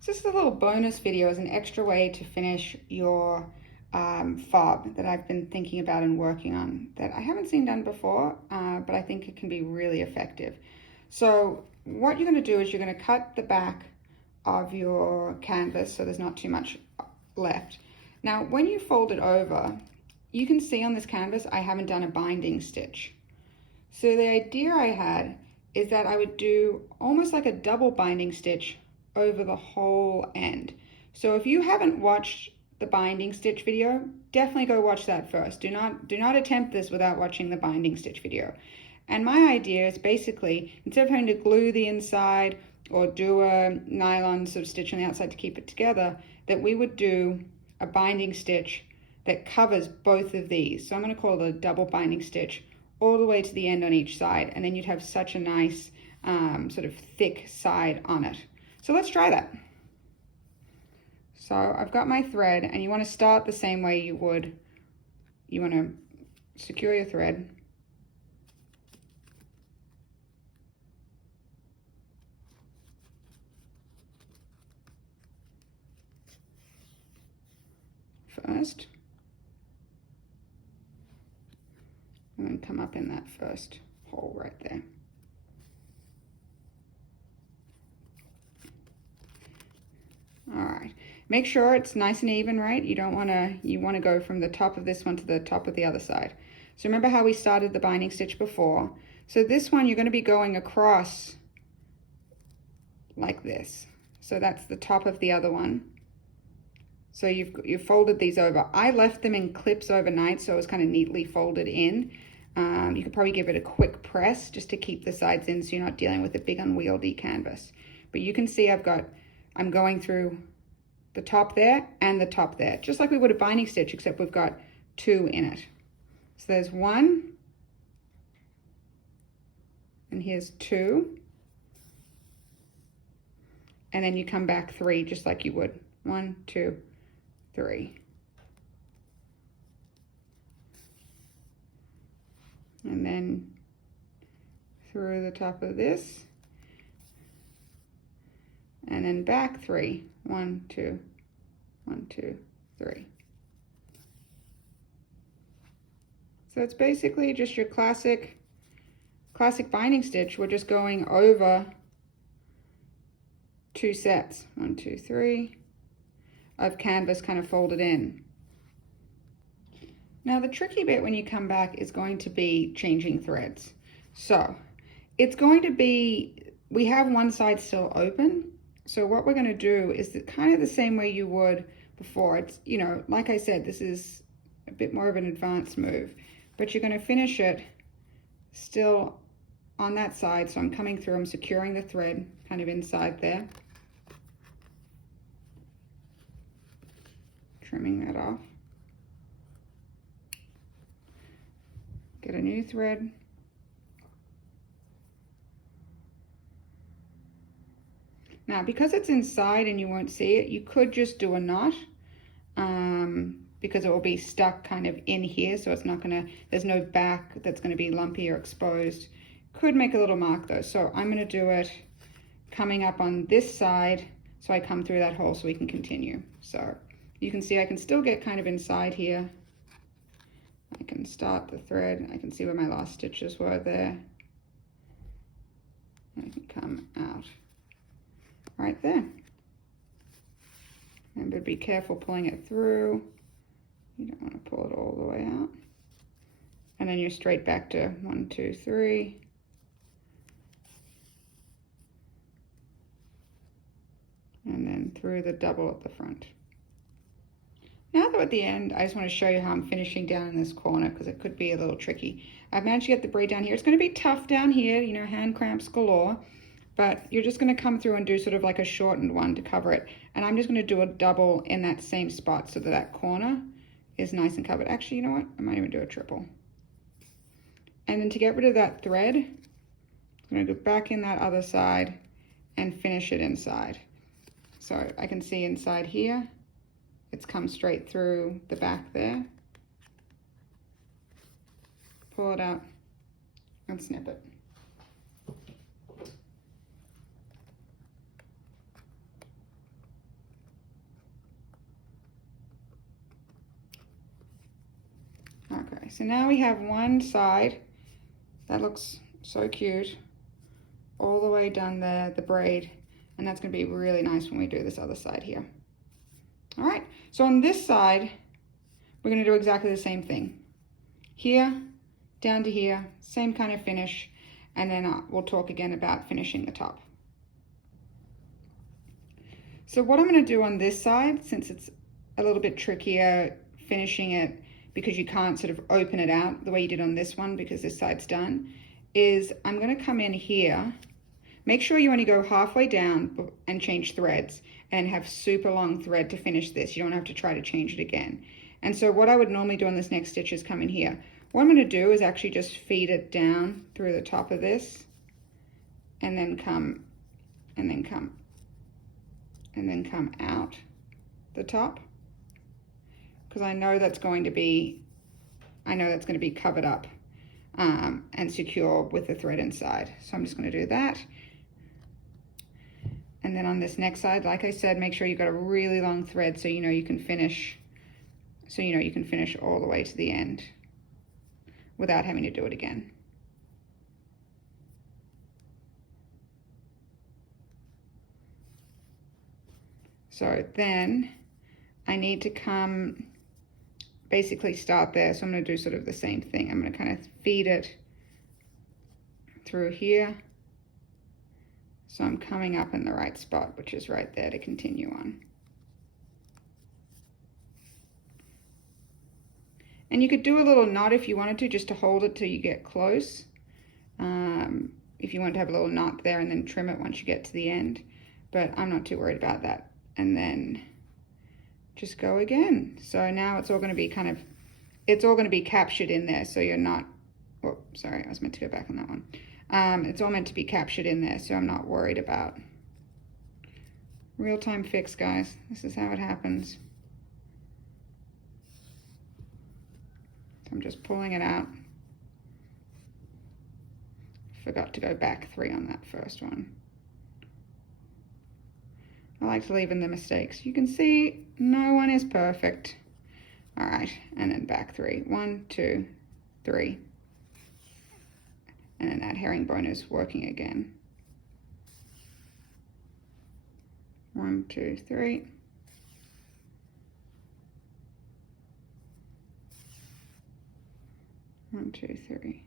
So this is a little bonus video as an extra way to finish your fob that I've been thinking about and working on that I haven't seen done before, but I think it can be really effective. So what you're going to do is you're going to cut the back of your canvas so there's not too much left. Now when you fold it over, you can see on this canvas I haven't done a binding stitch. So the idea I had is that I would do almost like a double binding stitch over the whole end. So if you haven't watched the binding stitch video, definitely go watch that first. Do not attempt this without watching the binding stitch video. And my idea is basically, instead of having to glue the inside or do a nylon sort of stitch on the outside to keep it together, that we would do a binding stitch that covers both of these. So I'm going to call it a double binding stitch all the way to the end on each side, and then you'd have such a nice sort of thick side on it. So let's try that. So I've got my thread, and you want to start the same way you would. You want to secure your thread. First. And then come up in that first hole right there. All right, make sure it's nice and even, right? You want to go from the top of this one to the top of the other side. So remember how we started the binding stitch before. So this one you're going to be going across like this. So that's the top of the other one. So you've folded these over. I left them in clips overnight, so it was kind of neatly folded in. You could probably give it a quick press just to keep the sides in so you're not dealing with a big unwieldy canvas. But you can see I'm going through the top there and the top there, just like we would a binding stitch, except we've got two in it. So there's one, and here's two, and then you come back three, just like you would. 1, 2, 3. And then through the top of this, and then back 3. 1, 2, 1, 2, 3. So it's basically just your classic binding stitch. We're just going over 2 sets, 1, 2, 3, of canvas kind of folded in. Now the tricky bit when you come back is going to be changing threads. So it's going to be, we have one side still open. So what we're going to do is kind of the same way you would before. It's, you know, like I said, this is a bit more of an advanced move, but you're going to finish it still on that side. So I'm coming through, I'm securing the thread kind of inside there, trimming that off. Get a new thread. Now, because it's inside and you won't see it, you could just do a knot because it will be stuck kind of in here. So it's not gonna, there's no back that's gonna be lumpy or exposed. Could make a little mark though. So I'm gonna do it coming up on this side. So I come through that hole so we can continue. So you can see I can still get kind of inside here. I can start the thread. I can see where my last stitches were there. I can come out right there. Remember to be careful pulling it through. You don't want to pull it all the way out. And then you're straight back to 1, 2, 3. And then through the double at the front. Now that we're at the end, I just want to show you how I'm finishing down in this corner because it could be a little tricky. I've managed to get the braid down here. It's going to be tough down here, you know, hand cramps galore. But you're just going to come through and do sort of like a shortened one to cover it. And I'm just going to do a double in that same spot so that that corner is nice and covered. Actually, you know what? I might even do a triple. And then to get rid of that thread, I'm going to go back in that other side and finish it inside. So I can see inside here, it's come straight through the back there. Pull it out and snip it. Okay, so now we have one side that looks so cute all the way down there, the braid, and that's going to be really nice when we do this other side here. All right, so on this side, we're going to do exactly the same thing. Here, down to here, same kind of finish, and then we'll talk again about finishing the top. So what I'm going to do on this side, since it's a little bit trickier finishing it because you can't sort of open it out the way you did on this one because this side's done, is I'm going to come in here. Make sure you only go halfway down and change threads and have super long thread to finish this. You don't have to try to change it again. And so what I would normally do on this next stitch is come in here. What I'm going to do is actually just feed it down through the top of this and then come and then come and then come out the top, because I know that's going to be covered up and secure with the thread inside. So I'm just going to do that. And then on this next side, like I said, make sure you've got a really long thread so you know you can finish all the way to the end without having to do it again. So then I need to come, basically start there. So I'm going to do sort of the same thing. I'm going to kind of feed it through here. So I'm coming up in the right spot, which is right there to continue on. And you could do a little knot if you wanted to, just to hold it till you get close. If you want to have a little knot there and then trim it once you get to the end. But I'm not too worried about that. And then just go again. So now it's all going to be it's all going to be captured in there. So you're not, oh, sorry, I was meant to go back on that one. It's all meant to be captured in there, so I'm not worried about. Real-time fix, guys. This is how it happens. I'm just pulling it out. Forgot to go back 3 on that first one. I like to leave in the mistakes. You can see no one is perfect. All right, and then back 3. 1, 2, 3. And then that herringbone is working again. 1, 2, 3. One, two, three.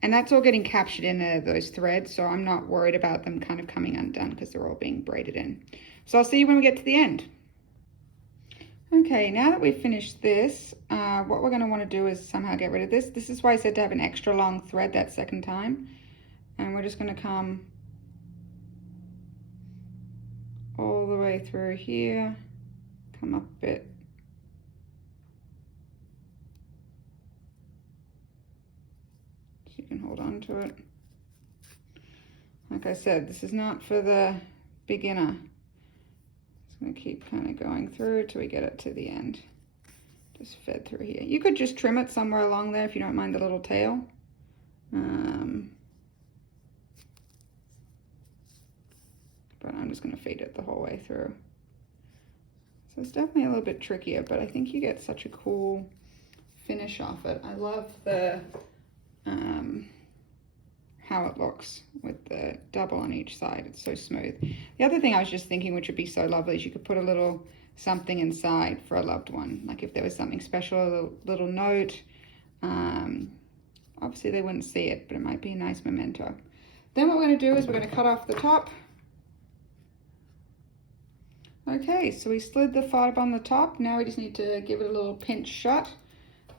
And that's all getting captured in there, those threads, so I'm not worried about them kind of coming undone because they're all being braided in. So I'll see you when we get to the end. Okay, now that we've finished this, what we're going to want to do is somehow get rid of this. This is why I said to have an extra long thread that second time. And we're just going to come all the way through here, come up a bit. So you can hold on to it. Like I said, this is not for the beginner. Just going to keep kind of going through till we get it to the end. Just fed through here. You could just trim it somewhere along there if you don't mind the little tail. But I'm just going to feed it the whole way through. So it's definitely a little bit trickier, but I think you get such a cool finish off it. I love the how it looks with the double on each side. It's so smooth. The other thing I was just thinking, which would be so lovely, is you could put a little something inside for a loved one. Like if there was something special, a little note. Obviously they wouldn't see it, but it might be a nice memento. Then what we're going to do is we're going to cut off the top. Okay, so we slid the fob on the top. Now we just need to give it a little pinch shut.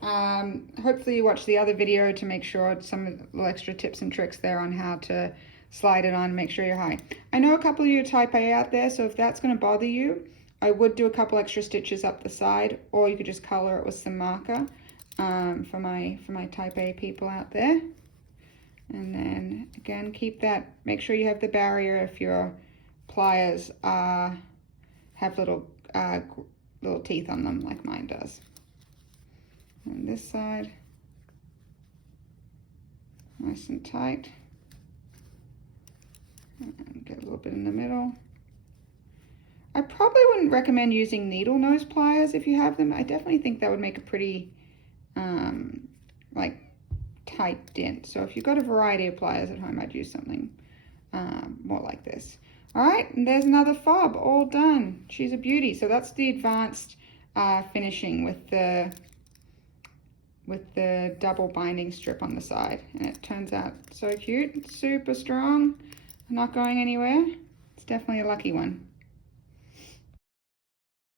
Hopefully you watch the other video to make sure some of the little extra tips and tricks there on how to slide it on and make sure you're high. I know a couple of you are type A out there, so if that's going to bother you, I would do a couple extra stitches up the side, or you could just color it with some marker for my type A people out there. And then again, keep that, make sure you have the barrier if your pliers have little teeth on them like mine does. And this side, nice and tight. And get a little bit in the middle. I probably wouldn't recommend using needle nose pliers if you have them. I definitely think that would make a pretty like tight dent. So if you've got a variety of pliers at home, I'd use something more like this. All right, and there's another fob all done. She's a beauty. So that's the advanced finishing with the double binding strip on the side, and it turns out so cute. It's super strong, not going anywhere. It's definitely a lucky one.